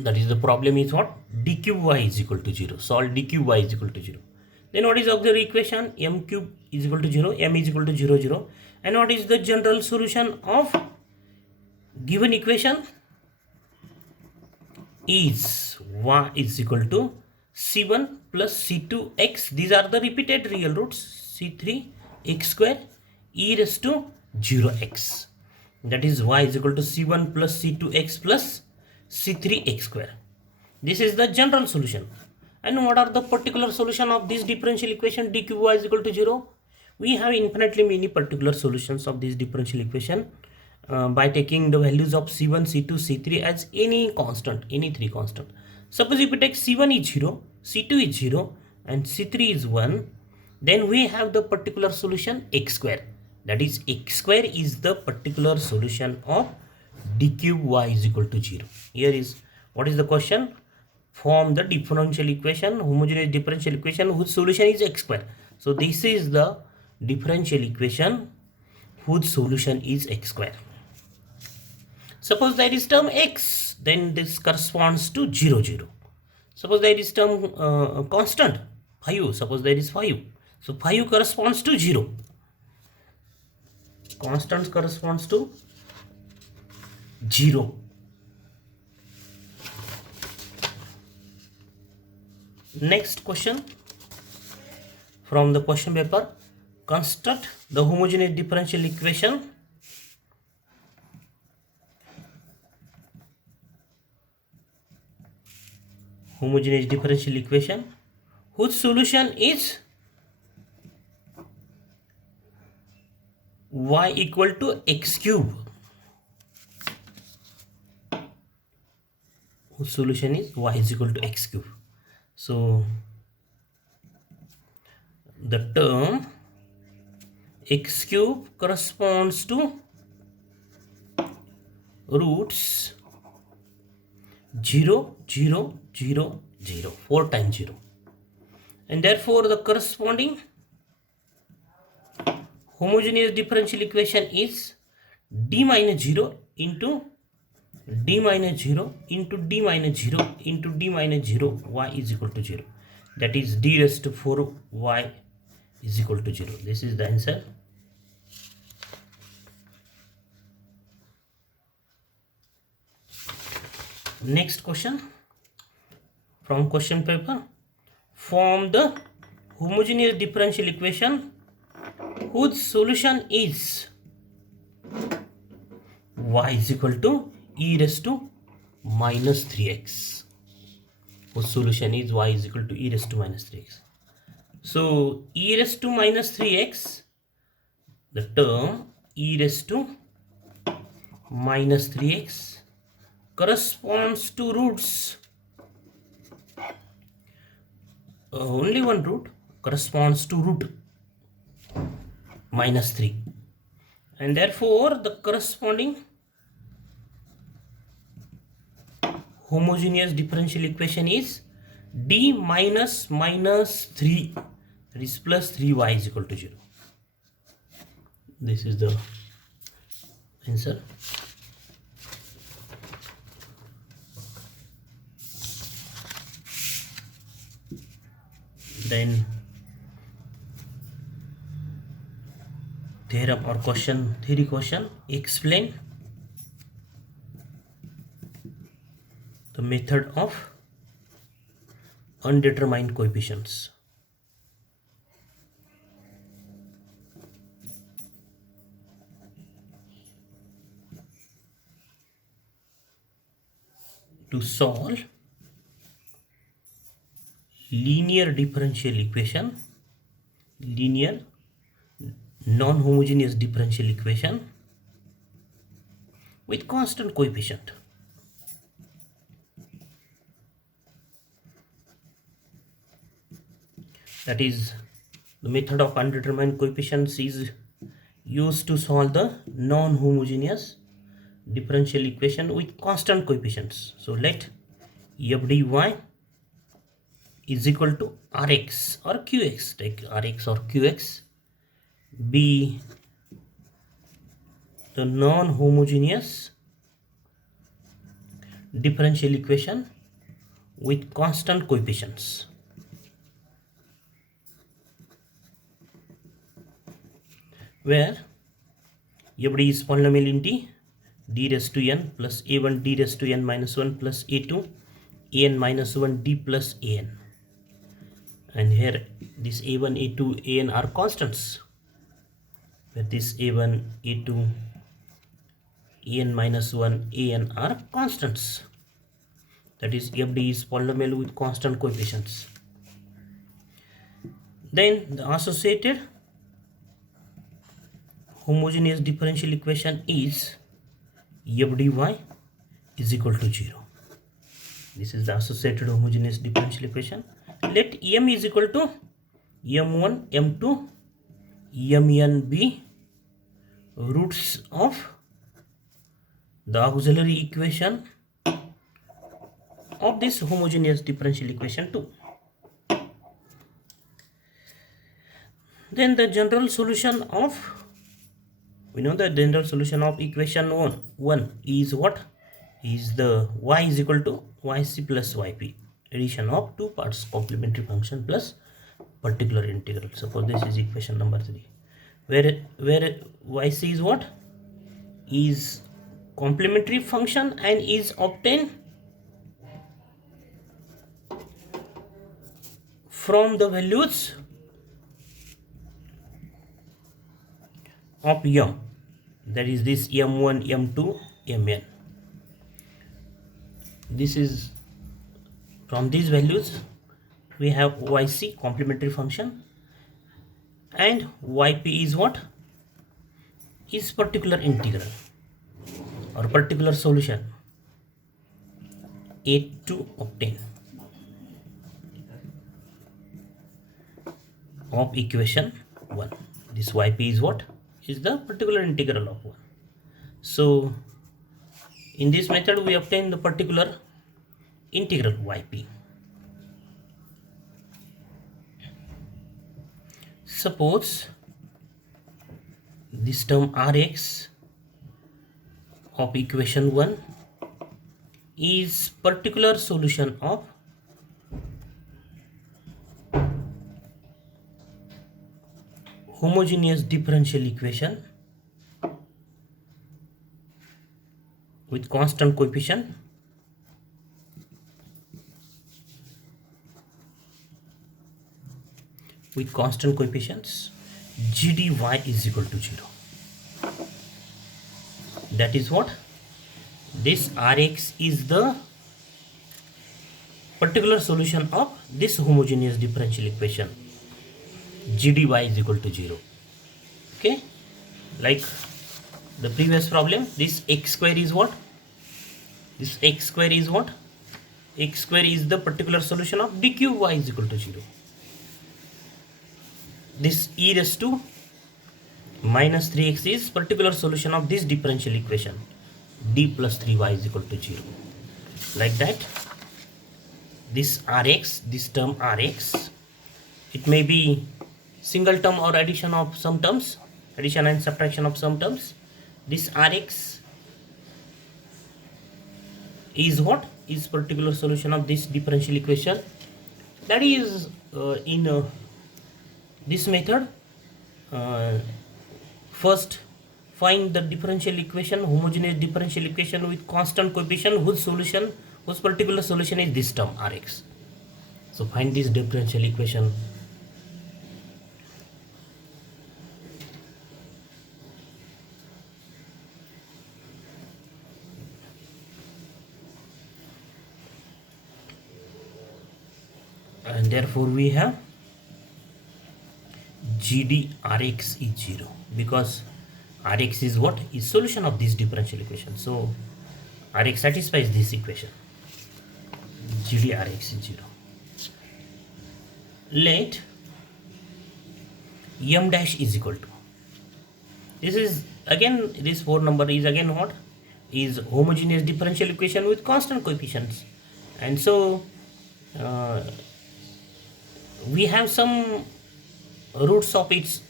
That is, the problem is what? D cube y is equal to 0. Solve D cube y is equal to 0. Then what is auxiliary equation? M cube is equal to 0, m is equal to 0, 0. And what is the general solution of given equation? Is y is equal to c1 plus c2x. These are the repeated real roots. C3 x square e raised to 0x. That is y is equal to c1 plus c2x plus c3x square. This is the general solution. And what are the particular solution of this differential equation d cube y is equal to 0? We have infinitely many particular solutions of this differential equation by taking the values of c1, c2, c3 as any constant, any three constant. Suppose if we take c1 is 0, c2 is 0 and c3 is 1, then we have the particular solution x square. That is, x square is the particular solution of d cube y is equal to 0. Here is, what is the question? Form the differential equation, homogeneous differential equation whose solution is x square. So this is the differential equation whose solution is x square. Suppose there is term x, then this corresponds to 0, 0. Suppose there is term constant 5, suppose there is 5. So 5 corresponds to 0. Constant corresponds to 0. Next question from the question paper. Construct the homogeneous differential equation whose solution is y equal to x cube. Whose solution is y is equal to x cube. So the term x cube corresponds to roots 0, 0, 0, 0, 4 times 0. And therefore the corresponding homogeneous differential equation is d minus 0 into d minus 0 into d minus 0 into d minus 0 y is equal to 0. That is d raised to 4 y is equal to 0. This is the answer. Next question from question paper. Form the homogeneous differential equation whose solution is y is equal to e raised to minus 3x. Whose solution is y is equal to e raised to minus 3x. So e raised to minus 3x, the term e raised to minus 3x corresponds to roots, only one root corresponds to root minus 3, and therefore the corresponding homogeneous differential equation is d minus minus 3, that is plus 3y is equal to 0. This is the answer. Then theorem or question, theory question. Explain the method of undetermined coefficients. To solve linear differential equation, linear non-homogeneous differential equation with constant coefficient. That is, the method of undetermined coefficients is used to solve the non-homogeneous differential equation with constant coefficients. So let f dy is equal to rx or qx, take rx or qx, be the non-homogeneous differential equation with constant coefficients. Where f d is polynomial in D, d raised to n plus a1 d raised to n minus 1 plus a2 an minus 1 d plus an. And here this a1, a2, an are constants. Where this a1, a2, an minus 1, an are constants. That is f d is polynomial with constant coefficients. Then the associated homogeneous differential equation is f dy is equal to 0. This is the associated homogeneous differential equation. Let m is equal to m1, m2, mn be roots of the auxiliary equation of this homogeneous differential equation 2. Then the general solution of, we know the general solution of equation 1 is what? Is the y is equal to yc plus yp, addition of two parts, complementary function plus particular integral. Suppose this is equation number 3, where yc is what? Is complementary function and is obtained from the values of m, that is this m1, m2, mn. This is from these values we have yc complementary function, and yp is what? Is particular integral or particular solution a to obtain of equation 1. This yp is what? Is the particular integral of 1. So in this method we obtain the particular integral yp. Suppose this term rx of equation 1 is particular solution of homogeneous differential equation with constant coefficient coefficients, g dy is equal to 0. That is what? This rx is the particular solution of this homogeneous differential equation, g dy is equal to 0. Okay, like the previous problem, this x square is what? This x square is what? X square is the particular solution of d cube y is equal to 0. This e raised to minus 3x is particular solution of this differential equation, d plus 3y is equal to 0. Like that, this rx, this term rx, it may be single term or addition of some terms, addition and subtraction of some terms. This rx is what? Is particular solution of this differential equation. That is in this method, first find the differential equation, homogeneous differential equation with constant coefficient whose particular solution is this term rx. So find this differential equation. And therefore we have GD Rx is 0, because Rx is what? Is solution of this differential equation. So Rx satisfies this equation. GD Rx is 0. Let m dash is equal to, this is again, this 4 number is again what? Is homogeneous differential equation with constant coefficients. And so we have some roots of its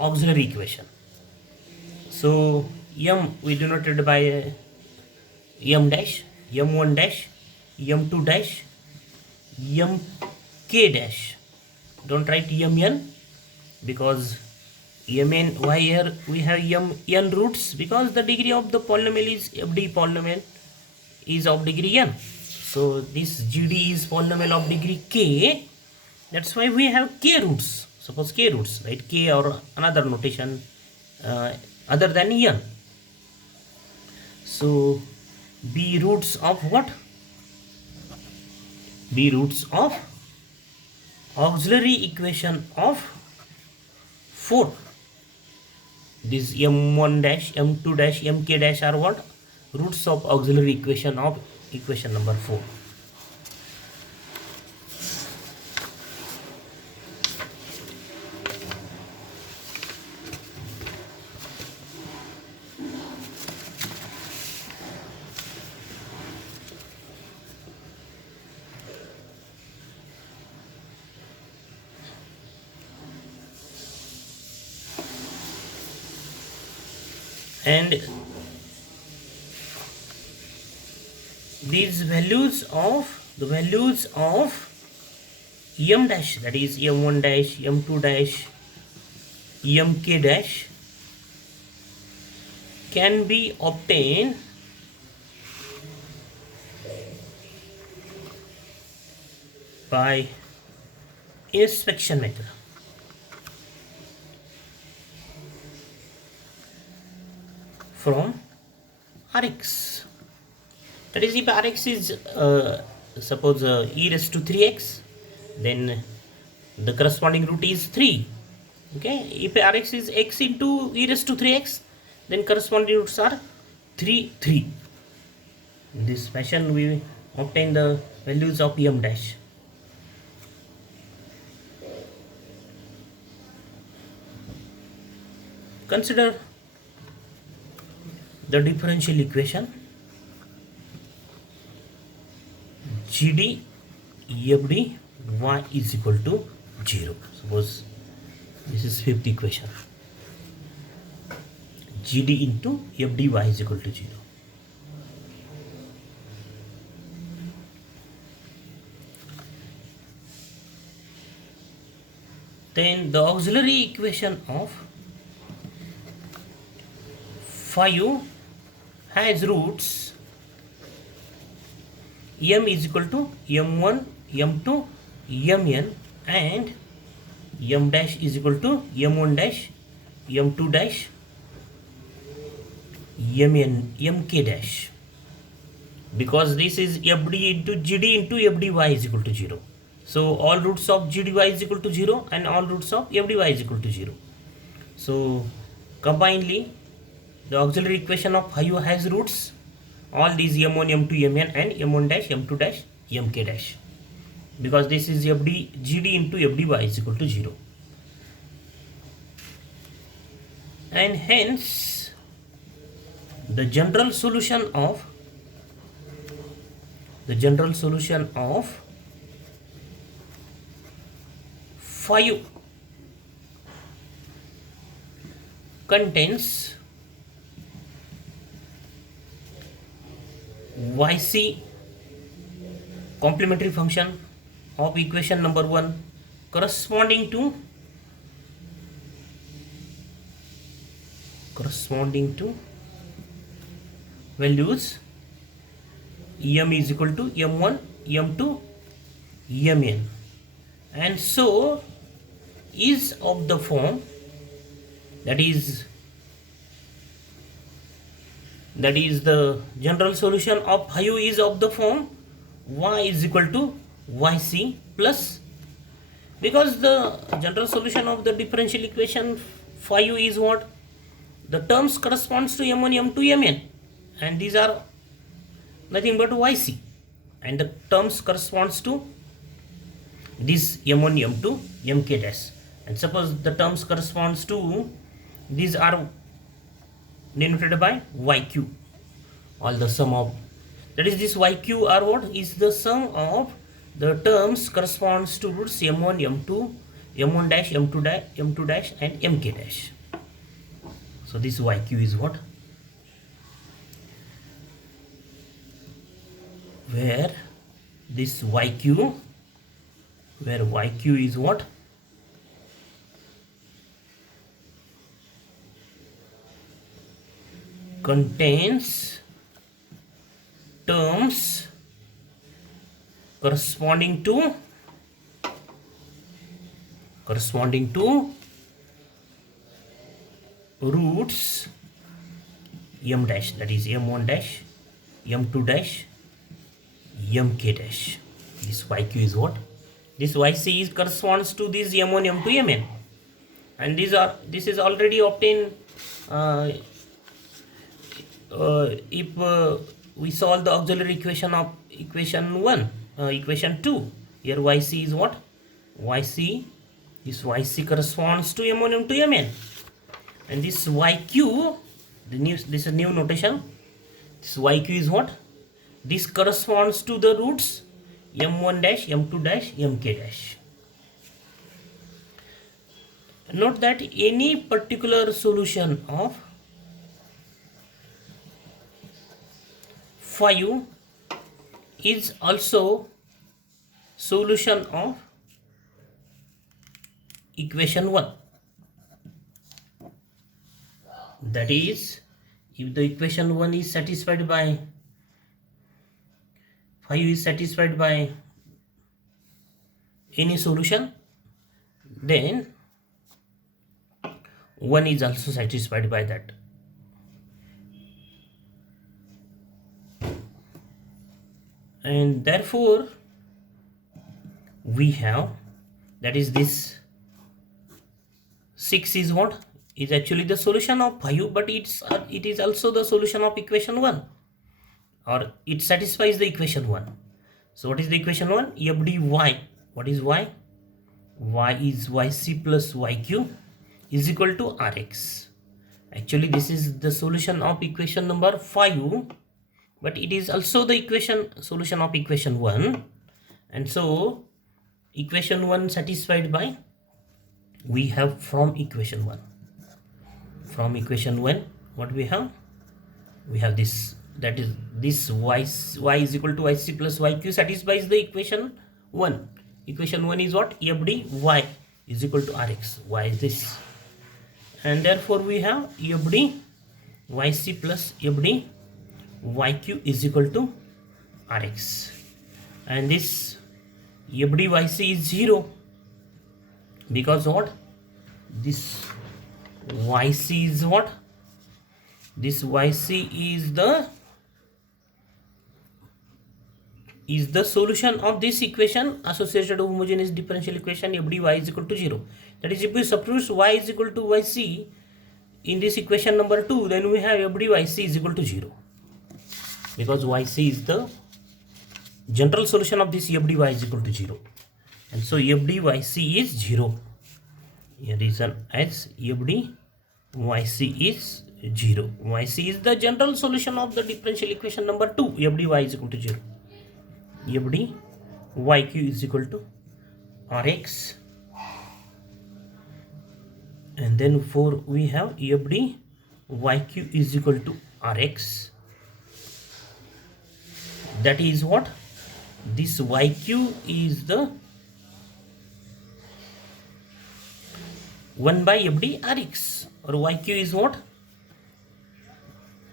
auxiliary equation. So m we denoted by m dash, m1 dash, m2 dash, mk dash. Don't write mn because mn, why here we have n roots? Because the degree of the polynomial is FD polynomial is of degree n. So this GD is polynomial of degree k. That's why we have k roots. Suppose k roots, right? K or another notation other than n. So b roots of what? B roots of auxiliary equation of 4. This m1 dash, m2 dash, mk dash are what? Roots of auxiliary equation of equation number 4. And these values of m dash, that is m1 dash, m2 dash, mk dash, can be obtained by inspection method. From Rx. That is, if Rx is suppose e raised to 3x, then the corresponding root is 3. Okay, if Rx is x into e raised to 3x, then corresponding roots are 3, 3. In this fashion we obtain the values of m dash. Consider the differential equation GD FD y is equal to 0. Suppose this is fifth equation. GD into FD y is equal to 0. Then the auxiliary equation of phi u has roots m is equal to m1, m2, mn, and m dash is equal to m1 dash, m2 dash, mn, mk dash. Because this is fd into gd into fdy is equal to 0. So all roots of gdy is equal to 0 and all roots of fdy is equal to 0. So combinedly, the auxiliary equation of phi u has roots, all these m1, m2, mn, and m1 dash, m2 dash, mk dash. Because this is fd, gd into fdy is equal to 0. And hence, the general solution of phi u contains yc complementary function of equation number 1 corresponding to values em is equal to m1, m2, mn, and so is of the form, that is the general solution of phi u is of the form y is equal to yc plus, because the general solution of the differential equation phi u is what? The terms corresponds to m1, m2, mn, and these are nothing but yc, and the terms corresponds to this m1, m2, mk dash, and suppose the terms corresponds to these are denoted by yq, all the sum of, that is, this yq are what is the sum of the terms corresponds to roots m1, m2, m1 dash, m2 dash, m2 dash, and mk dash. So this yq is what? where this yq, where yq is what? Contains terms corresponding to roots m dash, that is m1 dash, m2 dash, mk dash. This yq is what? This yc is corresponds to this m1, m2, mn, and this is already obtained if we solve the auxiliary equation of equation 1, equation 2. Here yc is what? Yc, this yc corresponds to m1, m2, mn, and this yq, this is new notation. This yq is what? This corresponds to the roots m1 dash, m2 dash, mk dash. Note that any particular solution of 5 is also solution of equation 1. That is, if the equation 1 is satisfied by 5 is satisfied by any solution, then 1 is also satisfied by that. And therefore we have, that is, this 6 is what? Is actually the solution of 5, but it is also the solution of equation 1, or it satisfies the equation 1. So what is the equation 1? F d y. What is y? Y is yc plus yq is equal to rx. Actually this is the solution of equation number 5, but it is also the solution of equation 1, and so equation 1 satisfied by, we have from equation 1. From equation 1, what we have? We have this, that is this y is equal to yc plus yq satisfies the equation 1. Equation 1 is what? F d y is equal to rx. Y is this, and therefore we have f d yc plus f d yq is equal to rx, and this f d yc is 0, because what? This yc is what? This yc is the solution of this equation, associated homogeneous differential equation f d y is equal to 0. That is, if we substitute y is equal to yc in this equation number 2, then we have f d yc is equal to 0, because yc is the general solution of this f d y is equal to 0, and so f d yc is 0. Here is an as f d yc is 0. Yc is the general solution of the differential equation number 2, f d y is equal to 0. f d yq is equal to rx, and then for we have f d yq is equal to rx. That is what? This yq is the 1 by f d rx, or yq is what?